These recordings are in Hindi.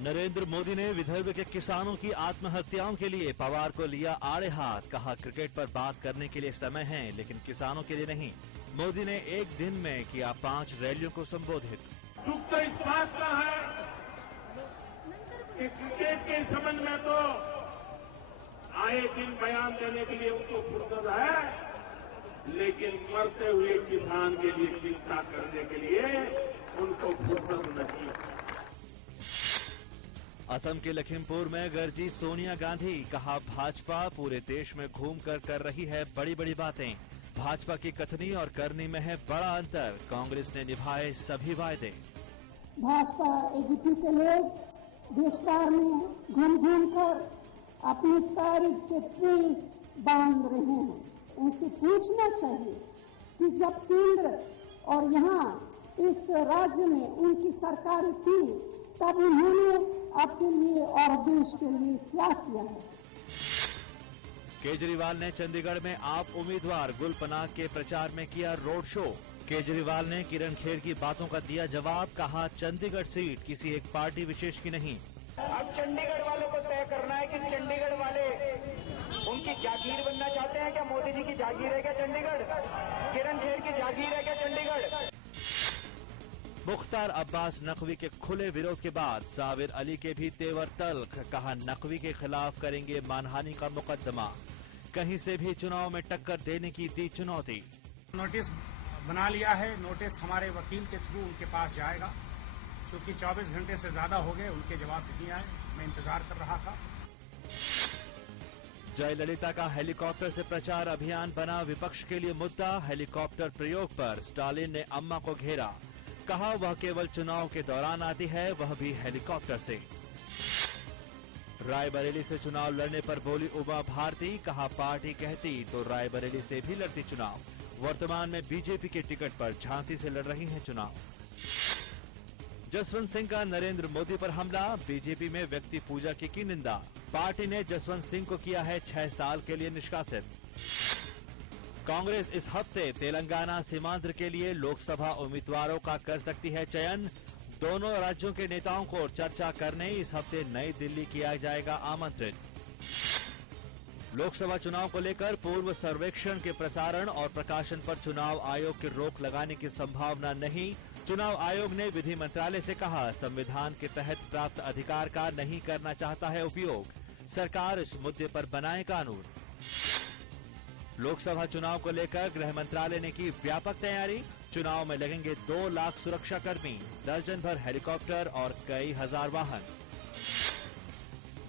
नरेंद्र मोदी ने विदर्भ के किसानों की आत्महत्याओं के लिए पवार को लिया आड़े हाथ। कहा, क्रिकेट पर बात करने के लिए समय है, लेकिन किसानों के लिए नहीं। मोदी ने एक दिन में किया 5 रैलियों को संबोधित। दुख तो इस बात का है कि क्रिकेट के संबंध में तो आए दिन बयान देने के लिए उनको फुर्सत है, लेकिन मरते हुए किसान के लिए चिंता करने के लिए उनको फुर्सत नहीं। असम के लखीमपुर में गरजी सोनिया गांधी। कहा, भाजपा पूरे देश में घूमकर कर रही है बड़ी बड़ी बातें। भाजपा की कथनी और करनी में है बड़ा अंतर। कांग्रेस ने निभाए सभी वायदे। भाजपा एजीपी के लोग देश भर में घूम घूम कर अपनी तारीफ के पुल बांध रहे हैं। उनसे पूछना चाहिए कि जब केंद्र और यहाँ इस राज्य में उनकी सरकारें थी, तब उन्होंने आपके लिए और देश के लिए क्या किया है। केजरीवाल ने चंडीगढ़ में आप उम्मीदवार गुल पनाग के प्रचार में किया रोड शो। केजरीवाल ने किरण खेर की बातों का दिया जवाब। कहा, चंडीगढ़ सीट किसी एक पार्टी विशेष की नहीं। अब चंडीगढ़ वालों को तय करना है कि चंडीगढ़ वाले उनकी जागीर बनना चाहते हैं क्या? मोदी जी की जागीर है क्या चंडीगढ़? किरण खेर की जागीर है क्या चंडीगढ़? मुख्तार अब्बास नकवी के खुले विरोध के बाद साबिर अली के भी तेवर तल्ख। कहा, नकवी के खिलाफ करेंगे मानहानि का मुकदमा। कहीं से भी चुनाव में टक्कर देने की दी चुनौती। नोटिस बना लिया है। नोटिस हमारे वकील के थ्रू उनके पास जाएगा। क्योंकि 24 घंटे से ज्यादा हो गए, उनके जवाब नहीं आए। मैं इंतजार कर रहा था। जयललिता का हेलीकॉप्टर से प्रचार अभियान बना विपक्ष के लिए मुद्दा। हेलीकॉप्टर प्रयोग पर स्टालिन ने अम्मा को घेरा। कहा, वह केवल चुनाव के दौरान आती है, वह भी हेलीकॉप्टर से। रायबरेली से चुनाव लड़ने पर बोली उमा भारती। कहा, पार्टी कहती तो रायबरेली से भी लड़ती चुनाव। वर्तमान में बीजेपी के टिकट पर झांसी से लड़ रही हैं चुनाव। जसवंत सिंह का नरेंद्र मोदी पर हमला। बीजेपी में व्यक्ति पूजा की निंदा। पार्टी ने जसवंत सिंह को किया है 6 साल के लिए निष्कासित। कांग्रेस इस हफ्ते तेलंगाना सीमांध्र के लिए लोकसभा उम्मीदवारों का कर सकती है चयन। दोनों राज्यों के नेताओं को चर्चा करने इस हफ्ते नई दिल्ली किया जाएगा आमंत्रित। लोकसभा चुनाव को लेकर पूर्व सर्वेक्षण के प्रसारण और प्रकाशन पर चुनाव आयोग की रोक लगाने की संभावना नहीं। चुनाव आयोग ने विधि मंत्रालय से कहा, संविधान के तहत प्राप्त अधिकार का नहीं करना चाहता है उपयोग। सरकार इस मुद्दे पर बनाए कानून। लोकसभा चुनाव को लेकर गृह मंत्रालय ने की व्यापक तैयारी। चुनाव में लगेंगे 2 लाख सुरक्षाकर्मी, दर्जन भर हेलीकॉप्टर और कई हजार वाहन।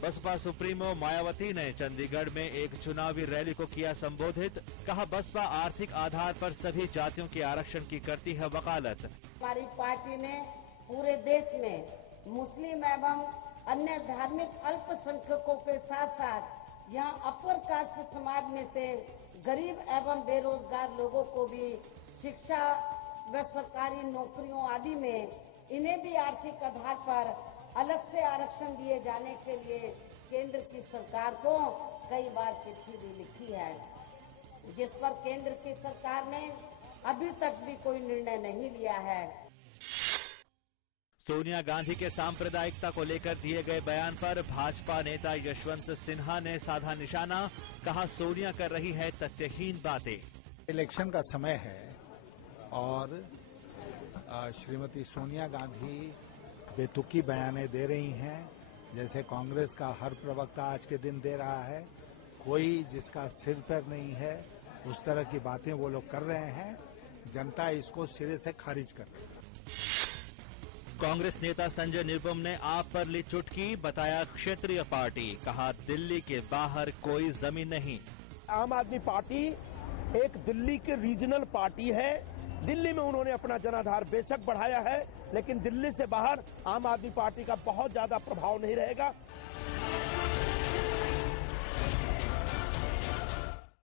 बसपा सुप्रीमो मायावती ने चंडीगढ़ में एक चुनावी रैली को किया संबोधित। कहा, बसपा आर्थिक आधार पर सभी जातियों के आरक्षण की करती है वकालत। हमारी पार्टी ने पूरे देश में मुस्लिम एवं अन्य धार्मिक अल्पसंख्यकों के साथ साथ यहाँ अपर कास्ट समाज में से गरीब एवं बेरोजगार लोगों को भी शिक्षा व सरकारी नौकरियों आदि में इन्हें भी आर्थिक आधार पर अलग से आरक्षण दिए जाने के लिए केंद्र की सरकार को कई बार चिट्ठी भी लिखी है, जिस पर केंद्र की सरकार ने अभी तक भी कोई निर्णय नहीं लिया है। सोनिया गांधी के सांप्रदायिकता को लेकर दिए गए बयान पर भाजपा नेता यशवंत सिन्हा ने साधा निशाना। कहा, सोनिया कर रही है तथ्यहीन बातें। इलेक्शन का समय है और श्रीमती सोनिया गांधी बेतुकी बयानें दे रही हैं, जैसे कांग्रेस का हर प्रवक्ता आज के दिन दे रहा है। कोई जिसका सिर पर नहीं है, उस तरह की बातें वो लोग कर रहे हैं। जनता इसको सिरे से खारिज कर रही है। कांग्रेस नेता संजय निरुपम ने आप पर ली चुटकी। बताया क्षेत्रीय पार्टी। कहा, दिल्ली के बाहर कोई जमीन नहीं। आम आदमी पार्टी एक दिल्ली की रीजनल पार्टी है। दिल्ली में उन्होंने अपना जनाधार बेशक बढ़ाया है, लेकिन दिल्ली से बाहर आम आदमी पार्टी का बहुत ज्यादा प्रभाव नहीं रहेगा।